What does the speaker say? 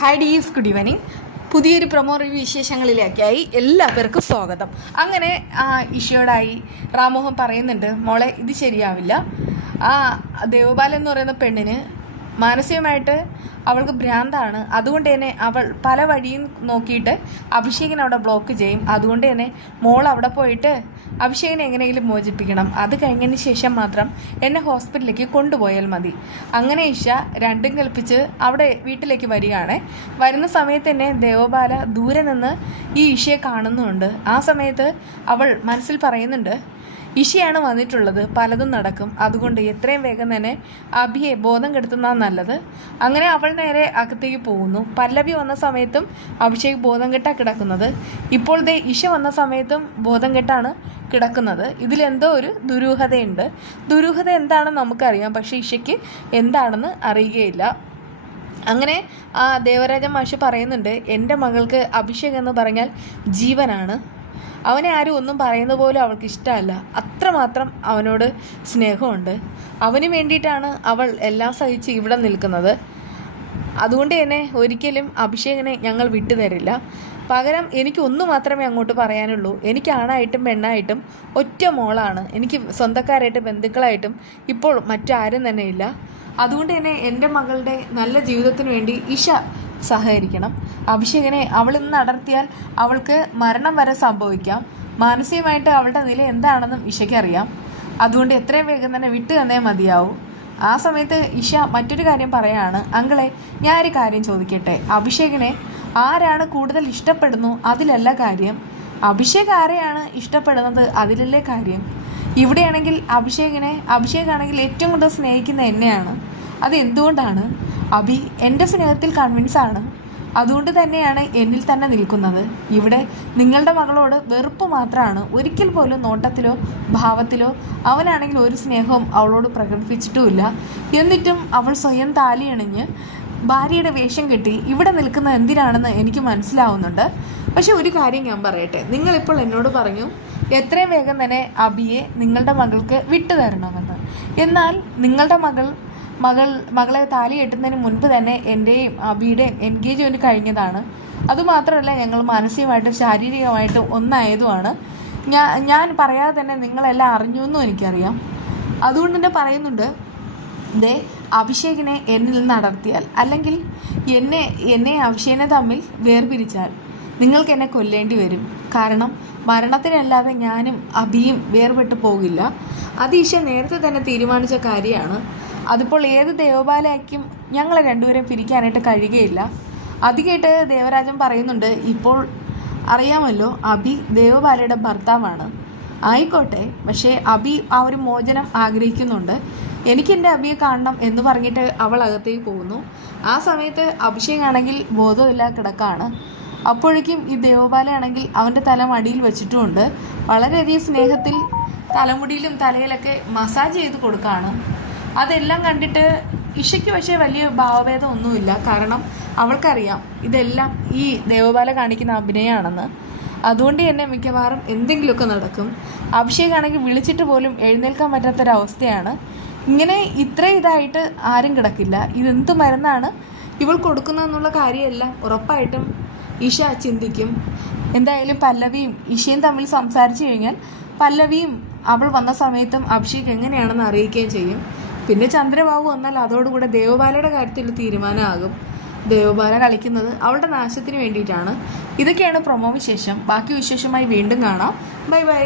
Hi ഡീസ്, good evening. പുതിയൊരു promo review വിശേഷങ്ങളിലേക്കായി എല്ലാവർക്കും സ്വാഗതം. അങ്ങനെ ഇഷയോടായി റാമോഹൻ പറയുന്നുണ്ട്, മോളെ ഇത് ശരിയാവില്ല. ദേവബാല എന്ന് പറയുന്ന പെണ്ണിന് മാനസികമായിട്ട് അവൾക്ക് ഭ്രാന്താണ്. അതുകൊണ്ട് തന്നെ അവൾ പല വഴിയും നോക്കിയിട്ട് അഭിഷേകിനെ അവിടെ ബ്ലോക്ക് ചെയ്യും. അതുകൊണ്ട് തന്നെ മോൾ അവിടെ പോയിട്ട് അഭിഷേകിനെ എങ്ങനെയെങ്കിലും മോചിപ്പിക്കണം. അത് കഴിഞ്ഞതിന് ശേഷം മാത്രം എന്നെ ഹോസ്പിറ്റലിലേക്ക് കൊണ്ടുപോയാൽ മതി. അങ്ങനെ ഇഷ രണ്ടും കൽപ്പിച്ച് അവിടെ വീട്ടിലേക്ക് വരികയാണ്. വരുന്ന സമയത്ത് തന്നെ ദേവബാല ദൂരെ നിന്ന് ഈ ഇഷയെ കാണുന്നുണ്ട്. ആ സമയത്ത് അവൾ മനസ്സിൽ പറയുന്നുണ്ട്, ഇഷയാണ് വന്നിട്ടുള്ളത്, പലതും നടക്കും. അതുകൊണ്ട് എത്രയും വേഗം തന്നെ അഭിയെ ബോധം കെടുത്തുന്നതാണ് നല്ലത്. അങ്ങനെ അവൾ നേരെ അകത്തേക്ക് പോകുന്നു. പല്ലവി വന്ന സമയത്തും അഭിഷേക് ബോധം കെട്ടാണ് കിടക്കുന്നത്. ഇപ്പോൾ ഇഷ വന്ന സമയത്തും ബോധം കെട്ടാണ് കിടക്കുന്നത്. ഇതിലെന്തോ ഒരു ദുരൂഹതയുണ്ട്. ദുരൂഹത എന്താണെന്ന് നമുക്കറിയാം, പക്ഷേ ഇഷയ്ക്ക് എന്താണെന്ന് അറിയുകയില്ല. അങ്ങനെ ദേവരാജൻ മാഷ് പറയുന്നുണ്ട്, എൻ്റെ മകൾക്ക് അഭിഷേക് എന്ന് പറഞ്ഞാൽ ജീവനാണ്. അവനെ ആരും ഒന്നും പറയുന്ന പോലും അവൾക്ക് ഇഷ്ടമല്ല. അത്രമാത്രം അവനോട് സ്നേഹമുണ്ട്. അവന് വേണ്ടിയിട്ടാണ് അവൾ എല്ലാം സഹിച്ച് ഇവിടെ നിൽക്കുന്നത്. അതുകൊണ്ട് തന്നെ ഒരിക്കലും അഭിഷേകിനെ ഞങ്ങൾ വിട്ടുതരില്ല. പകരം എനിക്ക് ഒന്ന് മാത്രമേ അങ്ങോട്ട് പറയാനുള്ളൂ. എനിക്ക് ആണായിട്ടും പെണ്ണായിട്ടും ഒറ്റ മോളാണ്. എനിക്ക് സ്വന്തക്കാരായിട്ടും ബന്ധുക്കളായിട്ടും ഇപ്പോൾ മറ്റാരും തന്നെ ഇല്ല. അതുകൊണ്ട് തന്നെ എൻ്റെ മകളുടെ നല്ല ജീവിതത്തിന് വേണ്ടി ഇഷ സഹകരിക്കണം. അഭിഷേകിനെ അവൾ ഇന്ന് അടർത്തിയാൽ അവൾക്ക് മരണം വരെ സംഭവിക്കാം. മാനസികമായിട്ട് അവളുടെ നില എന്താണെന്നും ഇഷയ്ക്കറിയാം. അതുകൊണ്ട് എത്രയും വേഗം തന്നെ വിട്ടു തന്നേ മതിയാവും. ആ സമയത്ത് ഇഷ മറ്റൊരു കാര്യം പറയാണ്, അങ്കിളെ ഞാനൊരു കാര്യം ചോദിക്കട്ടെ, അഭിഷേകിനെ ആരാണ് കൂടുതൽ ഇഷ്ടപ്പെടുന്നു അതിലല്ല കാര്യം. അഭിഷേക് ആരെയാണ് ഇഷ്ടപ്പെടുന്നത് അതിലല്ലേ കാര്യം. ഇവിടെയാണെങ്കിൽ അഭിഷേകാണെങ്കിൽ ഏറ്റവും കൂടുതൽ സ്നേഹിക്കുന്ന എന്നെയാണ്. അത് എന്തുകൊണ്ടാണ്? അഭി എൻ്റെ സ്നേഹത്തിൽ കൺവിൻസ് ആണ്. അതുകൊണ്ട് തന്നെയാണ് എന്നിൽ തന്നെ നിൽക്കുന്നത്. ഇവിടെ നിങ്ങളുടെ മകളോട് വെറുപ്പ് മാത്രമാണ്. ഒരിക്കൽ പോലും നോട്ടത്തിലോ ഭാവത്തിലോ അവനാണെങ്കിൽ ഒരു സ്നേഹവും അവളോട് പ്രകടിപ്പിച്ചിട്ടുമില്ല. എന്നിട്ടും അവൾ സ്വയം താലിയണിഞ്ഞ് ഭാര്യയുടെ വേഷം കെട്ടി ഇവിടെ നിൽക്കുന്നത് എന്തിനാണെന്ന് എനിക്ക് മനസ്സിലാവുന്നുണ്ട്. പക്ഷെ ഒരു കാര്യം ഞാൻ പറയട്ടെ, നിങ്ങളിപ്പോൾ എന്നോട് പറഞ്ഞു എത്രയും വേഗം തന്നെ അഭിയെ നിങ്ങളുടെ മകൾക്ക് വിട്ടുതരണമെന്ന്. എന്നാൽ നിങ്ങളുടെ മകളെ താലി കെട്ടുന്നതിന് മുൻപ് തന്നെ എൻ്റെയും അബിയുടെയും എൻഗേജ്മെൻറ്റ് കഴിഞ്ഞതാണ്. അതുമാത്രമല്ല ഞങ്ങൾ മാനസികമായിട്ടും ശാരീരികമായിട്ടും ഒന്നായതുമാണ്. ഞാൻ പറയാതെ തന്നെ നിങ്ങളെല്ലാം അറിഞ്ഞു എന്നും എനിക്കറിയാം. അതുകൊണ്ട് തന്നെ പറയുന്നുണ്ട്, അഭിഷേകിനെ എന്നിൽ നിന്ന് അടർത്തിയാൽ അല്ലെങ്കിൽ എന്നെ അഭിഷേകിനെ തമ്മിൽ വേർപിരിച്ചാൽ നിങ്ങൾക്ക് എന്നെ കൊല്ലേണ്ടി വരും. കാരണം മരണത്തിനല്ലാതെ ഞാനും അഭിയും വേർപെട്ടു പോകില്ല. അത് ഈശ നേരത്തെ തന്നെ തീരുമാനിച്ച കാര്യമാണ്. അതിപ്പോൾ ഏത് ദേവബാലയ്ക്കും ഞങ്ങളെ രണ്ടുപേരും പിരിക്കാനായിട്ട് കഴിയുകയില്ല. അത് കേട്ട് ദേവരാജൻ പറയുന്നുണ്ട്, ഇപ്പോൾ അറിയാമല്ലോ അഭി ദേവബാലയുടെ ഭർത്താവാണ്. ആയിക്കോട്ടെ, പക്ഷേ അഭി ആ ഒരു മോചനം ആഗ്രഹിക്കുന്നുണ്ട്. എനിക്കെൻ്റെ അഭിയെ കാണണം എന്ന് പറഞ്ഞിട്ട് അവൾ അകത്തേക്ക് പോകുന്നു. ആ സമയത്ത് അഭിഷേകാണെങ്കിൽ ബോധമില്ല കിടക്കാണ്. അപ്പോഴേക്കും ഈ ദേവബാലയാണെങ്കിൽ അവൻ്റെ തല മടിയിൽ വെച്ചിട്ടുമുണ്ട്. വളരെയധികം സ്നേഹത്തിൽ തലമുടിയിലും തലയിലൊക്കെ മസാജ് ചെയ്ത് കൊടുക്കുകയാണ്. അതെല്ലാം കണ്ടിട്ട് ഇഷയ്ക്ക് പക്ഷേ വലിയ ഭാവഭേദം ഒന്നുമില്ല. കാരണം അവൾക്കറിയാം ഇതെല്ലാം ഈ ദേവബാല കാണിക്കുന്ന അഭിനയമാണെന്ന്. അതുകൊണ്ട് തന്നെ മിക്കവാറും എന്തെങ്കിലുമൊക്കെ നടക്കും. അഭിഷേകാണെങ്കിൽ വിളിച്ചിട്ട് പോലും എഴുന്നേൽക്കാൻ പറ്റാത്തൊരവസ്ഥയാണ്. ഇങ്ങനെ ഇതായിട്ട് ആരും കിടക്കില്ല. ഇതെന്ത് മരുന്നാണ് ഇവൾ കൊടുക്കുന്നതെന്നുള്ള കാര്യമെല്ലാം ഉറപ്പായിട്ടും ഇഷ ചിന്തിക്കും. എന്തായാലും പല്ലവിയും ഇഷയും തമ്മിൽ സംസാരിച്ചു കഴിഞ്ഞാൽ പല്ലവിയും അവൾ വന്ന സമയത്തും അഭിഷേക് എങ്ങനെയാണെന്ന് അറിയിക്കുകയും ചെയ്യും. പിന്നെ ചന്ദ്രബാബു വന്നാൽ അതോടുകൂടെ ദേവബാലയുടെ കാര്യത്തിൽ തീരുമാനമാകും. ദേവബാല കളിക്കുന്നത് അവളുടെ നാശത്തിന് വേണ്ടിയിട്ടാണ്. ഇതൊക്കെയാണ് പ്രൊമോ വിശേഷം. ബാക്കി വിശേഷമായി വീണ്ടും കാണാം. Bye bye.